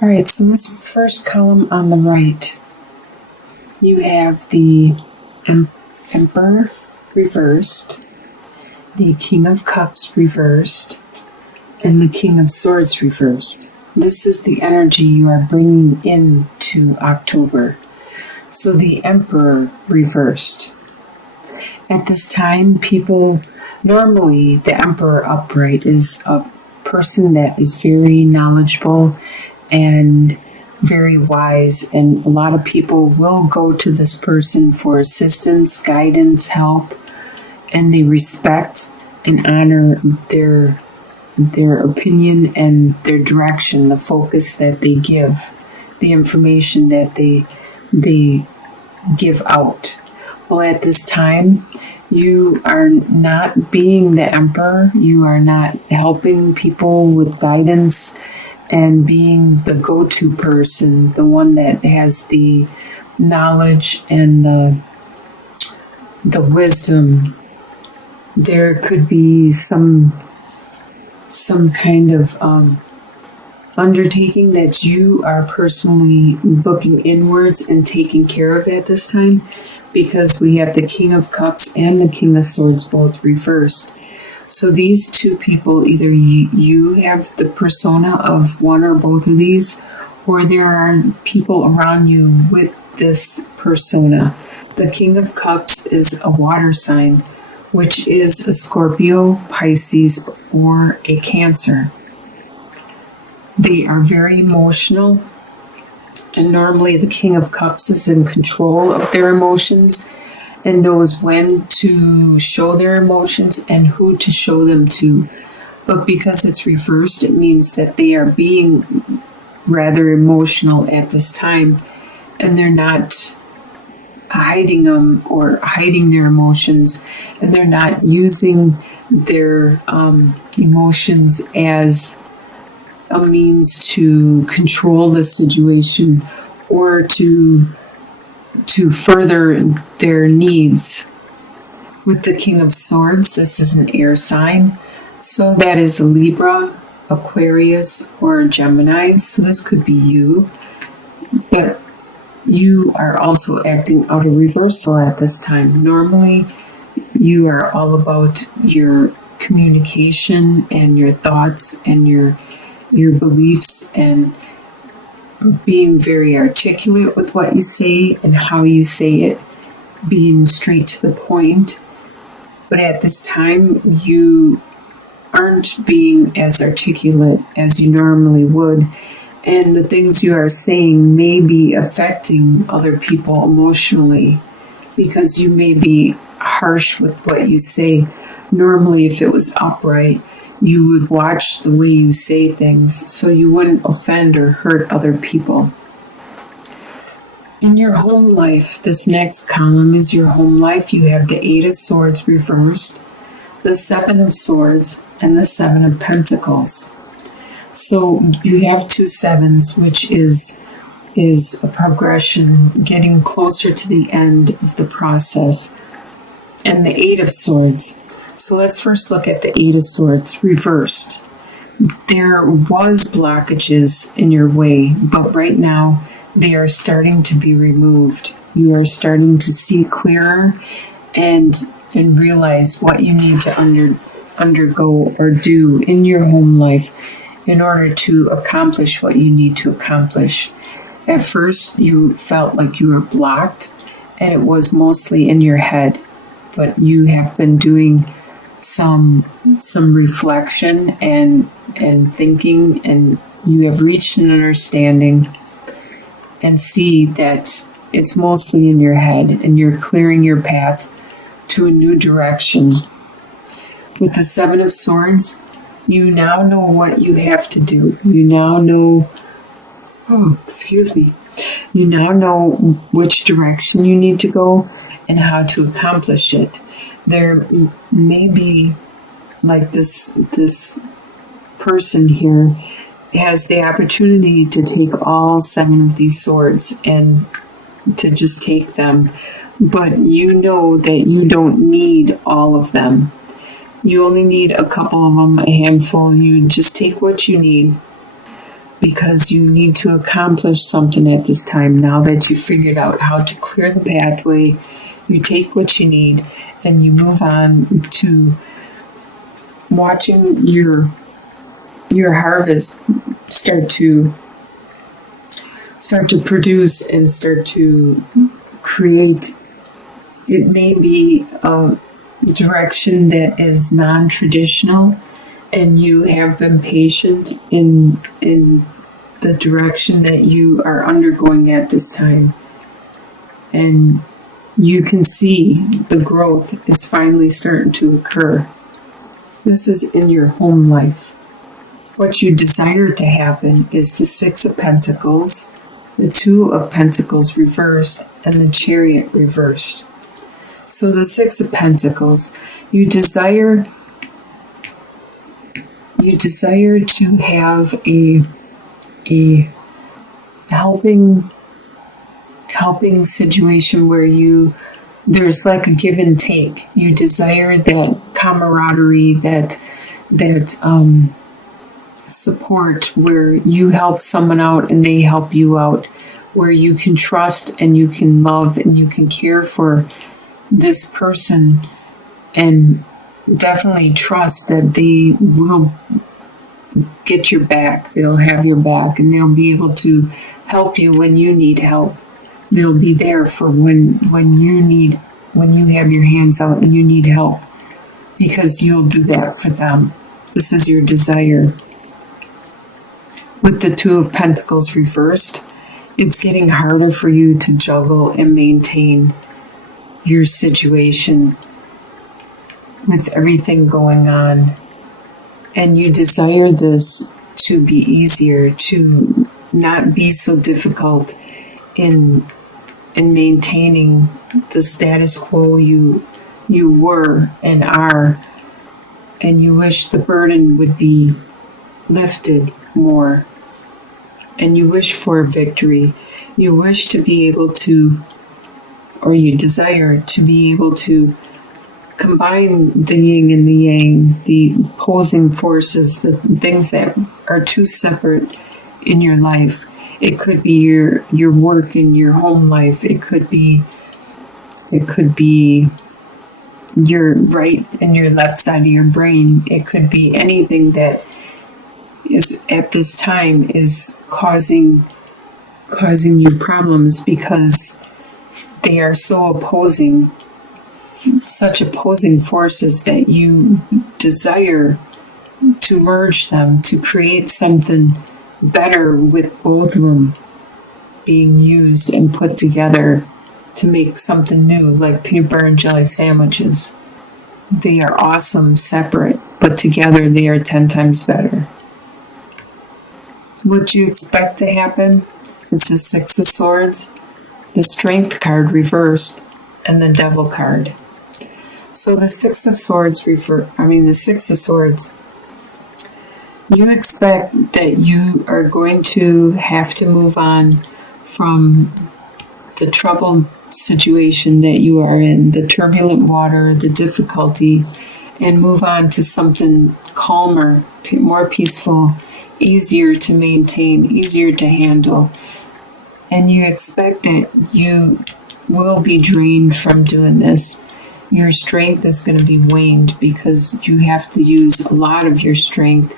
All right, so this first column on the right, you have the Emperor reversed, the King of Cups reversed, and the King of Swords reversed. This is the energy you are bringing into October. So the Emperor reversed. At this time, normally the Emperor upright is a person that is very knowledgeable and very wise, and a lot of people will go to this person for assistance, guidance, help, and they respect and honor their opinion and their direction, the focus that they give, the information that they give out. Well, at this time, you are not being the Emperor. You are not helping people with guidance and being the go-to person, the one that has the knowledge and the wisdom. There could be some kind of undertaking that you are personally looking inwards and taking care of at this time, because we have the King of Cups and the King of Swords both reversed. So these two people, either you have the persona of one or both of these, or there are people around you with this persona. The King of Cups is a water sign, which is a Scorpio, Pisces, or a Cancer. They are very emotional, and normally the King of Cups is in control of their emotions and knows when to show their emotions and who to show them to. But because it's reversed, it means that they are being rather emotional at this time, and they're not hiding them or hiding their emotions, and they're not using their emotions as a means to control the situation or to further their needs. With the King of Swords, this is an air sign, so that is a Libra, Aquarius, or a Gemini. So this could be you, but you are also acting out of reversal at this time. Normally, you are all about your communication and your thoughts and your beliefs, and being very articulate with what you say and how you say it, being straight to the point. But at this time, you aren't being as articulate as you normally would, and the things you are saying may be affecting other people emotionally, because you may be harsh with what you say. Normally, if it was upright, you would watch the way you say things so you wouldn't offend or hurt other people. In your home life, this next column is your home life. You have the Eight of Swords reversed, the Seven of Swords, and the Seven of Pentacles. So you have two sevens, which is a progression, getting closer to the end of the process, and the Eight of Swords. So let's first look at the Eight of Swords reversed. There was blockages in your way, but right now they are starting to be removed. You are starting to see clearer and realize what you need to undergo or do in your home life in order to accomplish what you need to accomplish. At first, you felt like you were blocked, and it was mostly in your head, but you have been doing some reflection and thinking, and you have reached an understanding and see that it's mostly in your head, and you're clearing your path to a new direction. With the Seven of Swords, you now know what you have to do. You now know, you now know which direction you need to go and how to accomplish it. There may be, like this person here has the opportunity to take all seven of these swords and to just take them, but you know that you don't need all of them. You only need a couple of them, a handful. You just take what you need. because you need to accomplish something at this time. Now that you figured out how to clear the pathway, you take what you need and you move on to watching your harvest start to produce and start to create. It may be a direction that is non-traditional, and you have been patient in the direction that you are undergoing at this time. And you can see the growth is finally starting to occur. This is in your home life. What you desire to happen is the Six of Pentacles, the Two of Pentacles reversed, and the Chariot reversed. So the Six of Pentacles, you desire to have a helping situation where there's like a give and take. You desire that camaraderie, that support where you help someone out and they help you out, where you can trust and you can love and you can care for this person and definitely trust that they will get your back. They'll have your back and they'll be able to help you when you need help. They'll be there for when you have your hands out and you need help, because you'll do that for them. This is your desire. With the Two of Pentacles reversed, it's getting harder for you to juggle and maintain your situation with everything going on. And you desire this to be easier, to not be so difficult in maintaining the status quo you were and are. And you wish the burden would be lifted more. And you wish for victory. You wish to be able to, or you desire to be able to combine the yin and the yang, the opposing forces, the things that are too separate in your life. It could be your work and your home life. It could be your right and your left side of your brain. It could be anything that is at this time is causing you problems, because they are so opposing, such opposing forces that you desire to merge them, to create something better with both of them being used and put together to make something new, like peanut butter and jelly sandwiches. They are awesome separate, but together they are 10 times better. What you expect to happen is the Six of Swords, the Strength card reversed, and the Devil card. So the Six of Swords the Six of Swords, you expect that you are going to have to move on from the troubled situation that you are in, the turbulent water, the difficulty, and move on to something calmer, more peaceful, easier to maintain, easier to handle. And you expect that you will be drained from doing this. Your strength is going to be waned because you have to use a lot of your strength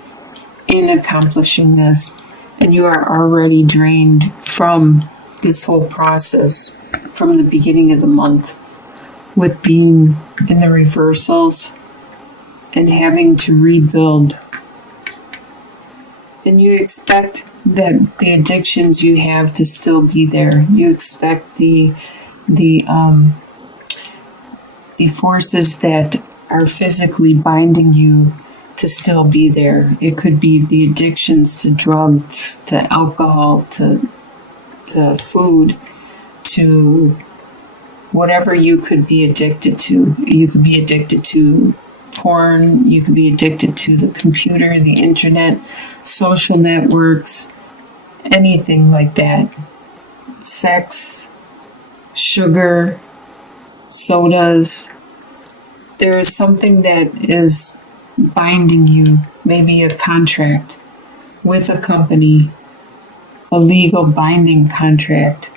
in accomplishing this. And you are already drained from this whole process from the beginning of the month, with being in the reversals and having to rebuild. And you expect that the addictions you have to still be there. You expect the forces that are physically binding you to still be there. It could be the addictions to drugs, to alcohol, to food, to whatever you could be addicted to. You could be addicted to porn, you could be addicted to the computer, the internet, social networks, anything like that. Sex, sugar, sodas. There is something that is binding you, maybe a contract with a company a legal binding contract,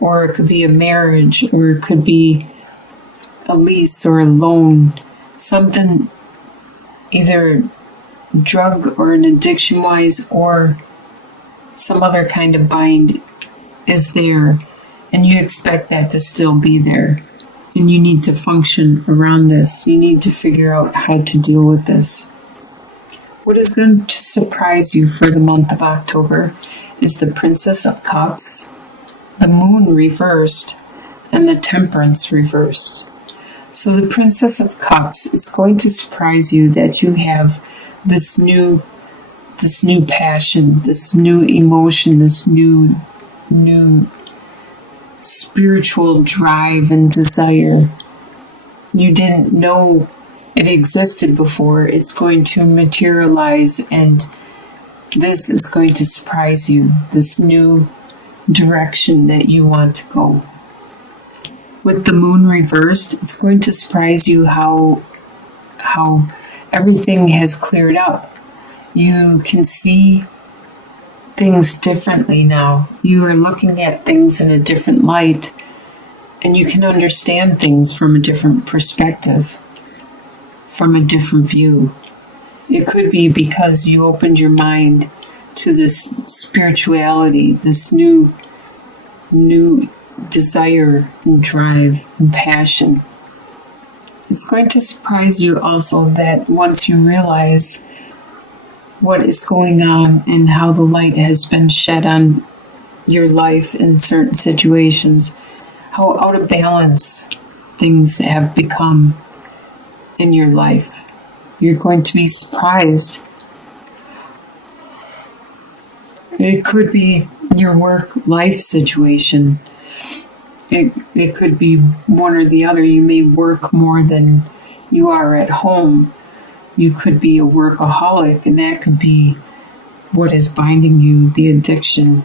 or it could be a marriage, or it could be a lease or a loan, something either drug or an addiction wise or some other kind of bind is there, and you expect that to still be there, and you need to function around this. You need to figure out how to deal with this. What is going to surprise you for the month of October is the Princess of Cups, the Moon reversed, and the Temperance reversed. So the Princess of Cups, it's going to surprise you that you have this new passion, this new emotion, this new spiritual drive and desire. You didn't know it existed before. It's going to materialize, and this is going to surprise you, this new direction that you want to go. With the Moon reversed, it's going to surprise you how everything has cleared up. You can see things differently now. You are looking at things in a different light, and you can understand things from a different perspective, from a different view. It could be because you opened your mind to this spirituality, this new desire and drive and passion. It's going to surprise you also that once you realize what is going on and how the light has been shed on your life in certain situations, how out of balance things have become in your life. You're going to be surprised. It could be your work-life situation. It could be one or the other. You may work more than you are at home. You could be a workaholic, and that could be what is binding you, the addiction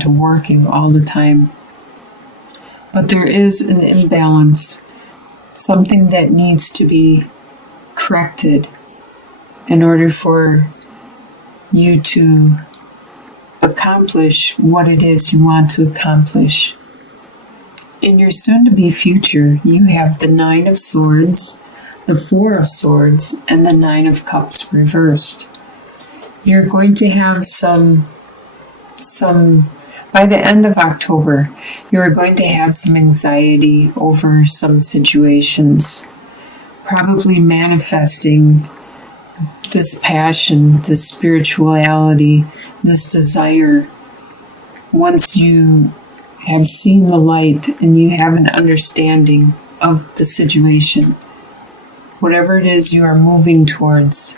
to working all the time. But there is an imbalance, something that needs to be corrected in order for you to accomplish what it is you want to accomplish. In your soon-to-be future, you have the Nine of Swords, the Four of Swords, and the Nine of Cups reversed. You're going to have some by the end of October, you're going to have some anxiety over some situations, probably manifesting this passion, this spirituality, this desire. Once you have seen the light and you have an understanding of the situation, whatever it is you are moving towards,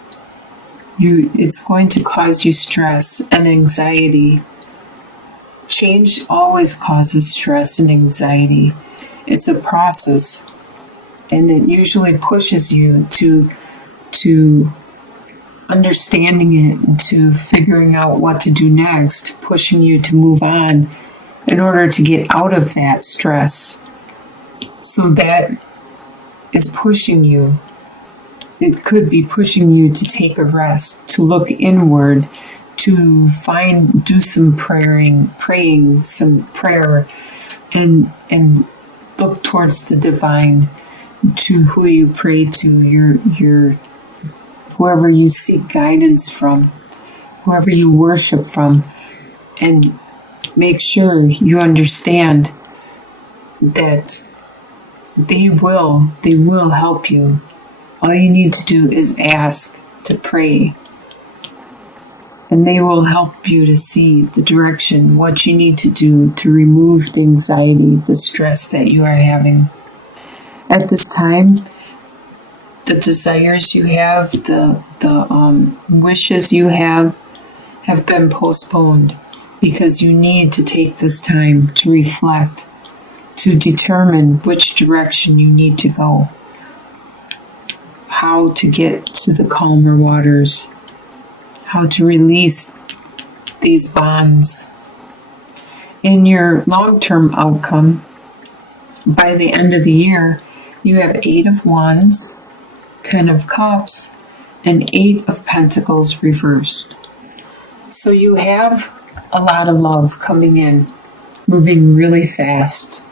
it's going to cause you stress and anxiety. Change always causes stress and anxiety. It's a process, and it usually pushes you to understanding it and to figuring out what to do next, pushing you to move on in order to get out of that stress. So that is pushing you. It could be pushing you to take a rest, to look inward, to do some praying some prayer, and look towards the divine, to who you pray to, your whoever you seek guidance from, whoever you worship from, and make sure you understand that they will help you. All you need to do is ask, to pray, and they will help you to see the direction, what you need to do to remove the anxiety, the stress that you are having. At this time, the desires you have, the wishes you have been postponed, because you need to take this time to reflect, to determine which direction you need to go, how to get to the calmer waters, how to release these bonds. In your long-term outcome, by the end of the year, you have 8 of Wands, 10 of Cups, and 8 of Pentacles reversed. So you have a lot of love coming in, moving really fast.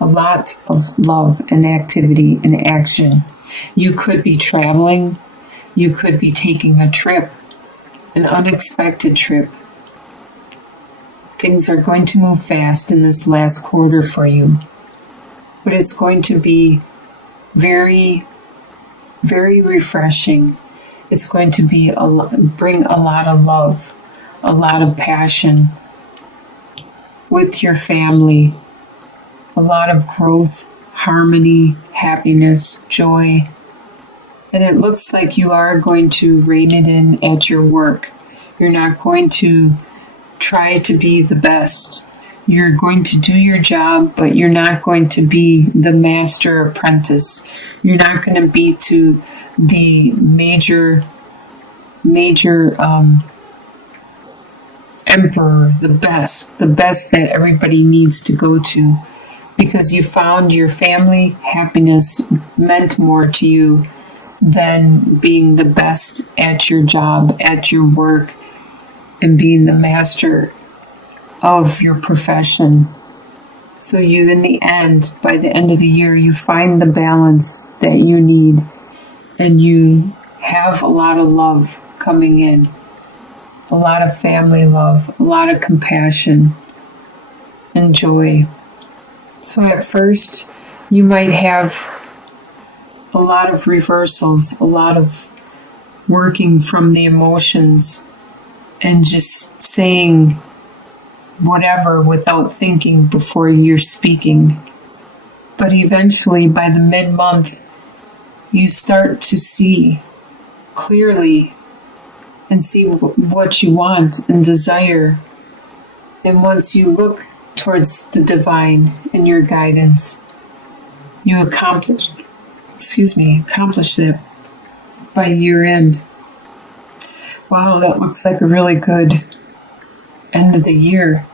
A lot of love and activity and action. You could be traveling. You could be taking a trip, an unexpected trip. Things are going to move fast in this last quarter for you. But it's going to be very, very refreshing. It's going to be bring a lot of love, a lot of passion with your family, a lot of growth, harmony, happiness, joy. And it looks like you are going to rein it in at your work. You're not going to try to be the best. You're going to do your job, but you're not going to be the master apprentice. You're not going to be to the major emperor, the best that everybody needs to go to, because you found your family happiness meant more to you than being the best at your job, at your work, and being the master of your profession. So you, in the end, by the end of the year, you find the balance that you need, and you have a lot of love coming in, a lot of family love, a lot of compassion and joy. So at first, you might have a lot of reversals, a lot of working from the emotions and just saying whatever without thinking before you're speaking. But eventually, by the mid-month, you start to see clearly and see what you want and desire. And once you look towards the divine and your guidance, you accomplish that by year end. Wow, that looks like a really good end of the year.